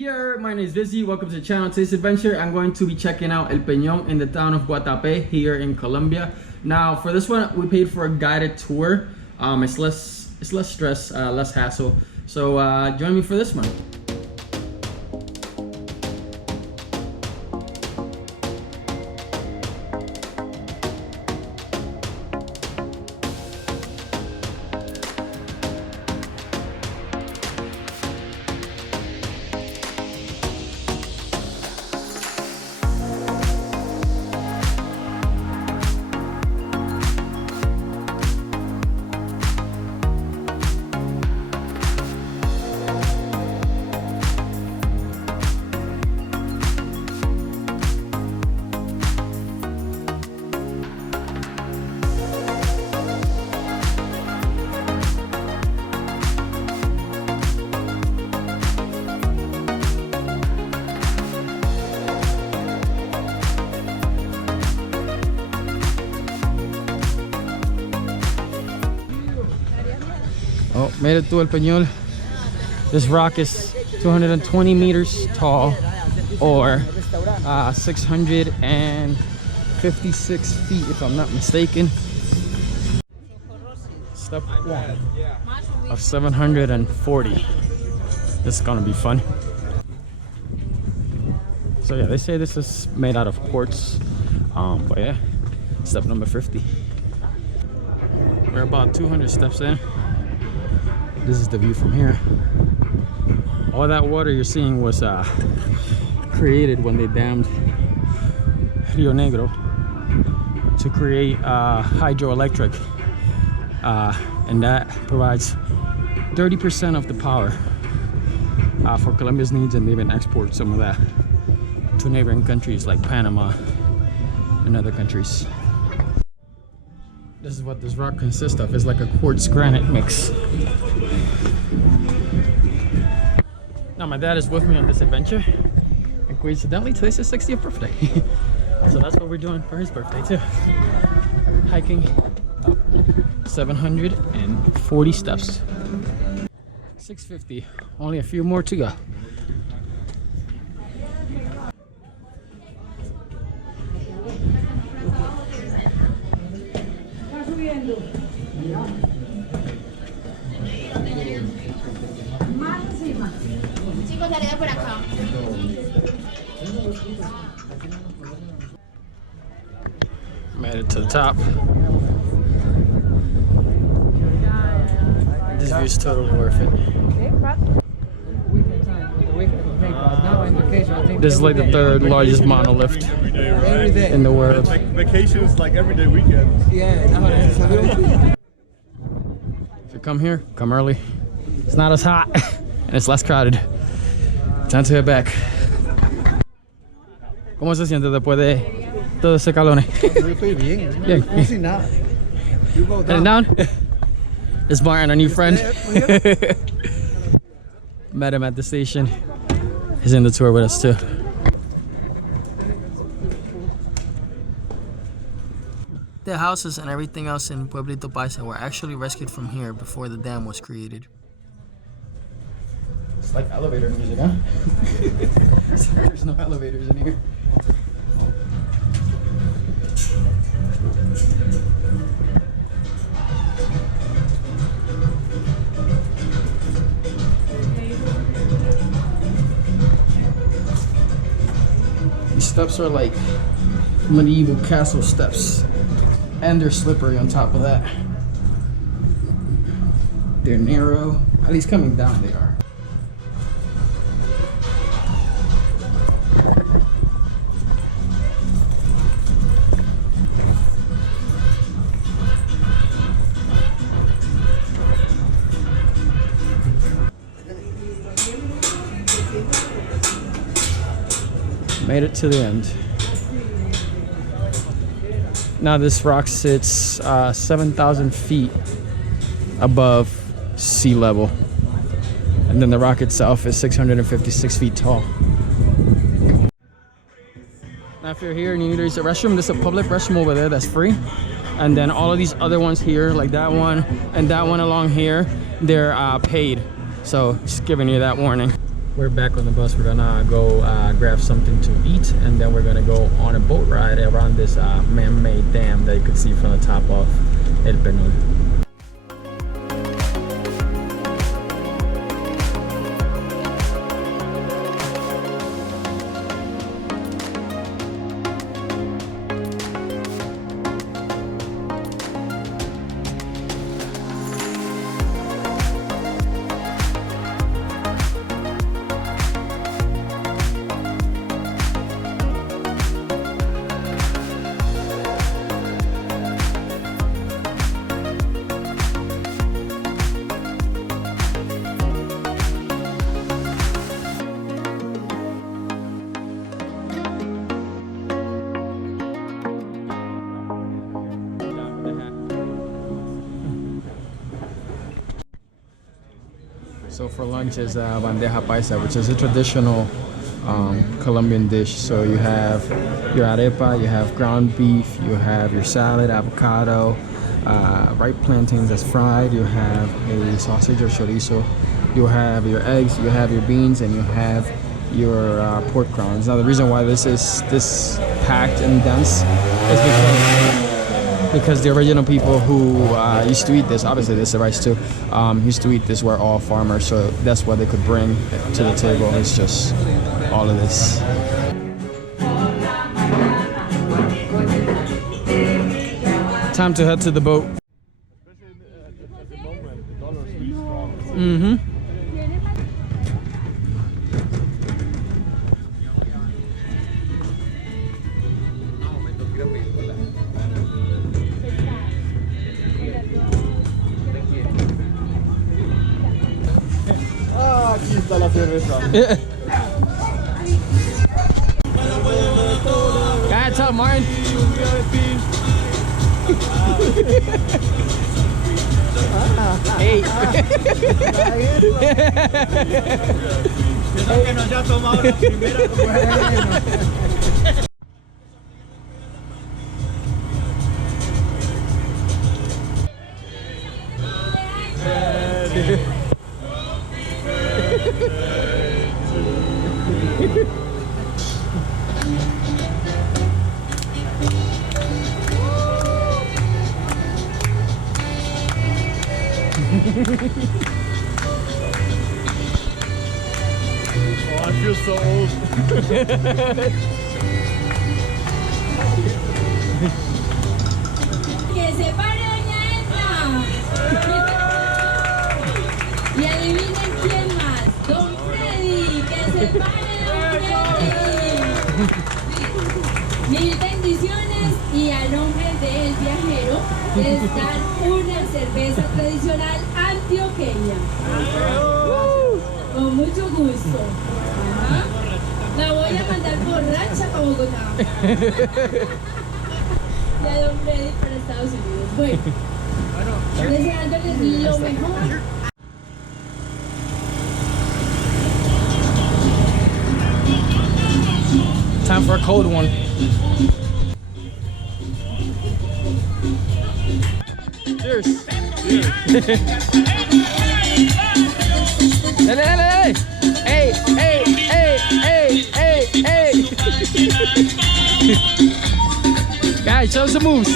Yeah, my name is Vizzy. Welcome to the channel. Today's adventure, I'm going to be checking out El Peñol in the town of Guatape here in Colombia. Now, for this one, we paid for a guided tour. It's less stress, less hassle. So join me for this one. Oh, made it to El Peñol. This rock is 220 meters tall, or 656 feet if I'm not mistaken. Step 1 of 740. This is gonna be fun. So yeah, they say this is made out of quartz. But yeah, step number 50. We're about 200 steps in. This is the view from here. All that water you're seeing was created when they dammed Rio Negro to create hydroelectric, and that provides 30% of the power for Colombia's needs, and they even export some of that to neighboring countries like Panama and other countries. This is what this rock consists of. It's like a quartz granite mix. Now my dad is with me on this adventure, and coincidentally today's his 60th birthday. So that's what we're doing for his birthday too. Hiking up 740 steps. 650, only a few more to go. Made it to the top. This view is totally worth it. This is like the third largest monolith in the world. Like vacations, like everyday weekends. Yeah. If you come here, come early. It's not as hot and it's less crowded. Time to head back. ¿Cómo se siente después de todo ese calor? Estoy bien. Bien. No sin nada. You go Heading down? It's Martin, our new friend. Met him at the station. He's in the tour with us too. The houses and everything else in Pueblito Paisa were actually rescued from here before the dam was created. It's like elevator music, huh? There's no elevators in here. These steps are like medieval castle steps, and they're slippery on top of that. They're narrow, at least coming down they are. Made it to the end. Now this rock sits 7,000 feet above sea level, and then the rock itself is 656 feet tall. Now if you're here and you need to use a restroom, there's a public restroom over there that's free, and then all of these other ones here, like that one and that one along here, they're paid. So just giving you that warning. We're back on the bus. We're gonna go grab something to eat, and then we're gonna go on a boat ride around this man-made dam that you can see from the top of El Peñol. So for lunch is bandeja paisa, which is a traditional Colombian dish. So you have your arepa, you have ground beef, you have your salad, avocado, ripe plantains that's fried, you have a sausage or chorizo, you have your eggs, you have your beans, and you have your pork crowns. Now the reason why this is this packed and dense is because the original people who used to eat this, obviously this is rice too, used to eat this were all farmers, so that's what they could bring to the table. It's just all of this. Time to head to the boat. Mm-hmm. Aquí está la cerveza. Yeah, tell Martin. Hey. Que nos haya tomado la primera. Oh, I feel so old. Que se pare doña Edna. Y adivinen quién más. Don Freddy. Que se pare don Freddy. Mil bendiciones y a nombre del viajero les dan una cerveza tradicional antioqueña. Con mucho gusto. Ajá. La voy a mandar borracha para Bogotá. Y a don Freddy para Estados Unidos. Bueno, deseándoles lo mejor. Time for a cold one. Cheers. Dale, dale, dale. Hey, hey, hey, hey, hey, hey. Guys, show some moves.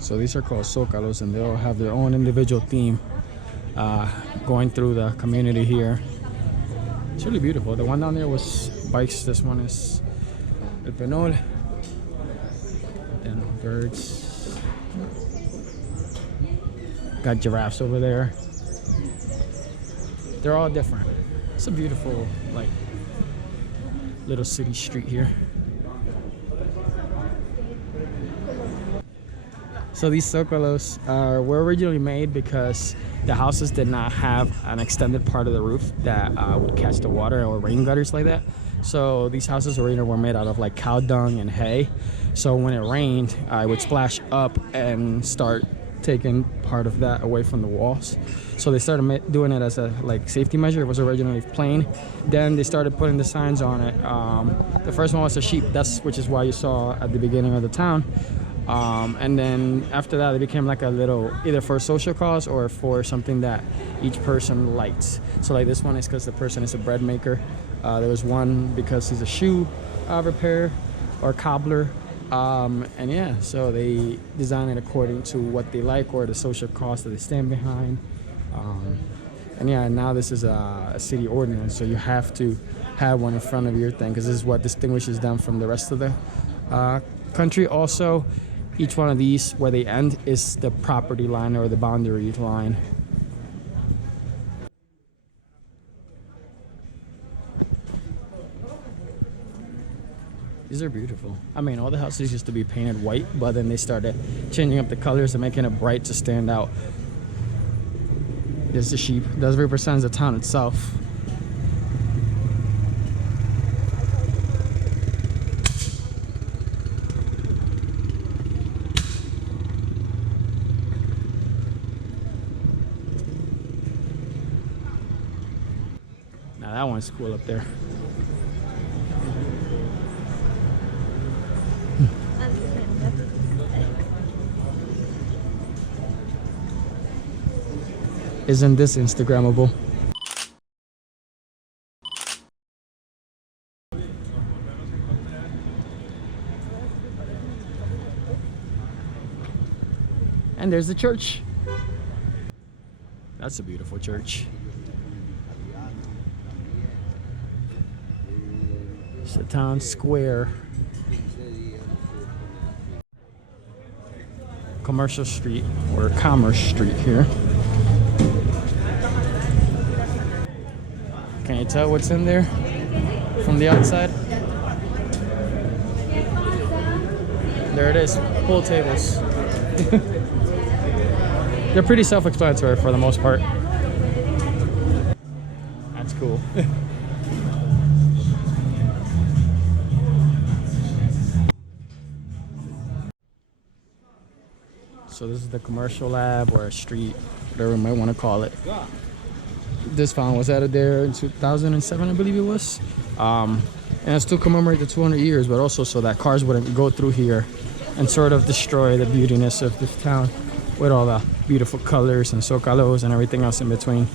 So these are called zócalos, and they all have their own individual theme going through the community here. It's really beautiful. The one down there was bikes. This one is El Peñol. Then birds. Got giraffes over there. They're all different. It's a beautiful, like, little city street here. So these zócalos were originally made because the houses did not have an extended part of the roof that would catch the water, or rain gutters like that. So these houses originally were made out of like cow dung and hay. So when it rained, it would splash up and start taking part of that away from the walls. So they started doing it as a like safety measure. It was originally plain. Then they started putting the signs on it. The first one was a sheep, which is why you saw at the beginning of the town. And then after that, it became like a little, either for a social cause or for something that each person likes. So like this one is because the person is a bread maker. There was one because he's a shoe repair or cobbler. And yeah, so they design it according to what they like or the social cause that they stand behind. And yeah, now this is a city ordinance, so you have to have one in front of your thing because this is what distinguishes them from the rest of the country. Also, each one of these, where they end, is the property line or the boundary line. These are beautiful. I mean, all the houses used to be painted white, but then they started changing up the colors and making it bright to stand out. There's the sheep. That represents the town itself. Now that one's cool up there. Isn't this Instagrammable? And there's the church. That's a beautiful church. It's the town square. Commercial Street, or Commerce Street here. Can you tell what's in there from the outside? There it is, pool tables. They're pretty self-explanatory for the most part. That's cool. So this is the commercial lab or a street, whatever you might want to call it. This fountain was added there in 2007, I believe it was. And it's to commemorate the 200 years, but also so that cars wouldn't go through here and sort of destroy the beautiness of this town with all the beautiful colors and zocalos and everything else in between.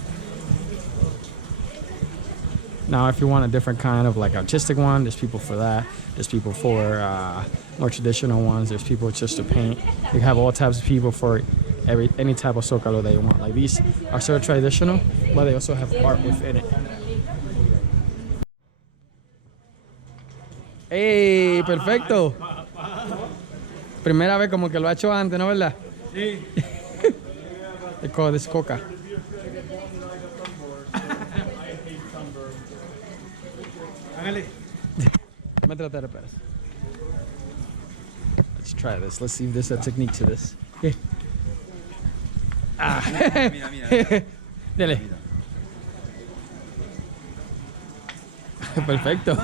Now, if you want a different kind of like artistic one, there's people for that. There's people for more traditional ones. There's people just to paint. You have all types of people for any type of zocalo that you want. Like these are sort of traditional, but they also have art within it. ¡Ey! ¡Perfecto! Primera vez como que lo ha hecho antes, ¿no, verdad? Sí. They call this coca. Let's try this. Let's see if there's a technique to this. Ah. Mira, mira. Dale. Perfecto.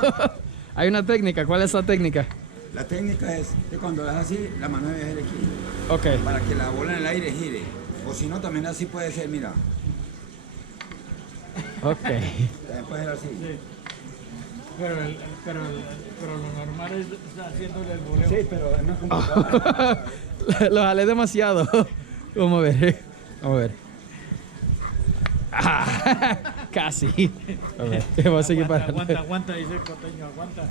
Hay una técnica. ¿Cuál es la técnica? La técnica es que cuando das así, la mano debe ser aquí. Ok. Para que la bola en el aire gire. O si no, también así puede ser, mira. Ok. También puede ser así. Sí. Pero lo normal es haciéndole el voleo. Sí, pero es más complicado. Lo jalé demasiado. Vamos a ver. Vamos a ver. Ah, casi. A ver, voy a seguir para. Aguanta, dice el costeño, aguanta.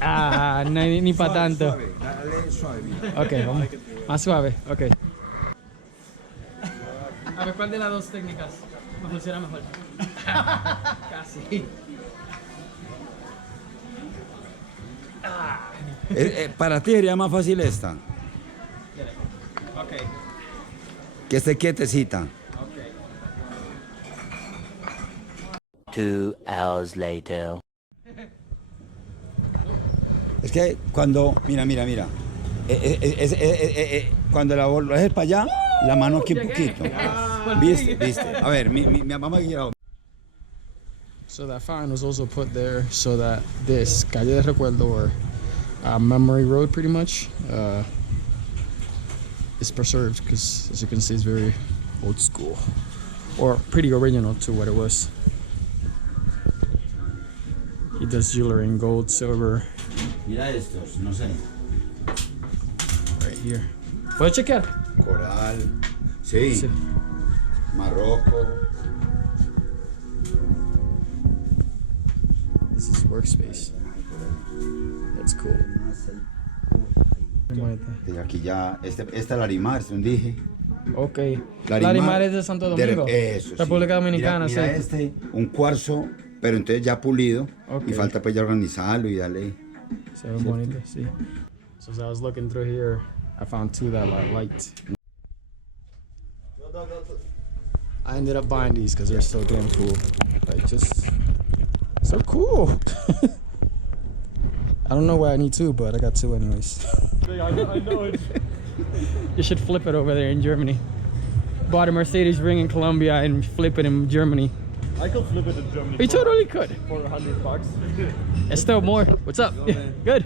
Ah, no, ni para tanto. Suave, dale suave, mira. Ok, vamos. Más suave, ok. A ver, ¿cuál de las dos técnicas me funciona mejor? Casi. Para ti sería más fácil esta. Ok. Que esté quietecita. 2 hours later. Es que cuando, mira. Cuando la bola es para allá, la mano aquí un poquito. ¿Viste? A ver, vamos a ir. So that fountain was also put there so that this Calle de Recuerdo, or Memory Road pretty much, is preserved, because as you can see it's very old school, or pretty original to what it was. He does jewelry in gold, silver. Mira estos, no sé. Right here. ¿Puedes chequear? Coral. Sí. Sí. Marroco. This is workspace. That's cool. Y aquí ya, esta es Larimar, es un dije. Ok. Larimar es de Santo Domingo. Eso, República sí. Dominicana, mira sí. este, un cuarzo, pero entonces ya pulido. Ok. Y falta pues ya organizarlo y darle. Se ve bonito, sí. So as I was looking through here, I found two that I liked. I ended up buying these because they're so damn cool. Like, just so cool. I don't know why I need two, but I got two anyways. I know it. You should flip it over there in Germany. Bought a Mercedes ring in Colombia and flip it in Germany. I could flip it in Germany. We totally could. For $100. It's still more. What's up? Good.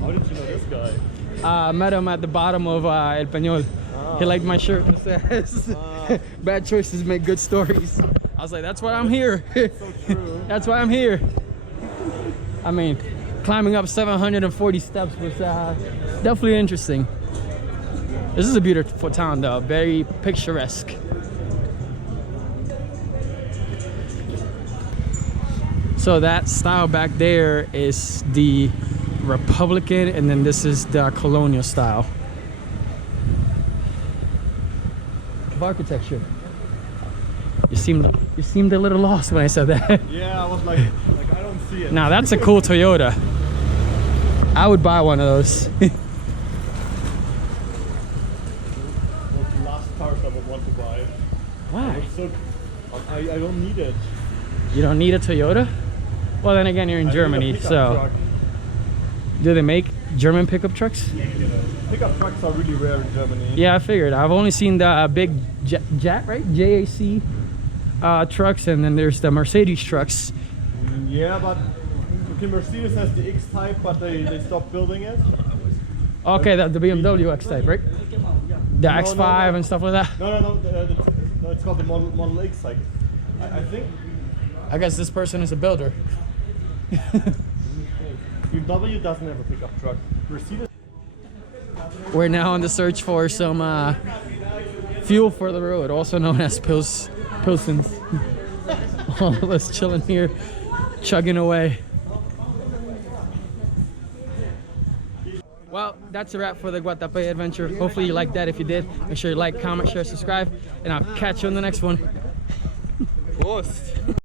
How did you know this guy? I met him at the bottom of El Peñol. He liked my shirt that says, bad choices make good stories. I was like, that's why I'm here. So true. That's why I'm here. I mean, climbing up 740 steps was definitely interesting. This is a beautiful town though, very picturesque. So that style back there is the Republican, and then this is the colonial style of architecture. You seemed a little lost when I said that. Yeah, I was like I don't see it. Now that's a cool Toyota. I would buy one of those. Those last cars I would want to buy. Why? So, I don't need it. You don't need a Toyota? Well, then again, you're in I need a Germany, pickup so truck. do they make German pickup trucks? Pickup trucks are really rare in Germany. Yeah, I figured. I've only seen the big JAC, right? JAC trucks, and then there's the Mercedes trucks. Yeah, but okay, Mercedes has the X-Type, but they stopped building it. Okay, the BMW X-Type, right? The No, X5 no. and stuff like that. No, it's called the Model X. Like, I think I guess this person is a builder. BMW doesn't have a pickup truck. Mercedes. We're now on the search for some fuel for the road, also known as Pilsens. All of us chilling here, chugging away. Well, that's a wrap for the Guatape adventure. Hopefully you liked that. If you did, make sure you like, comment, share, subscribe, and I'll catch you on the next one. Prost.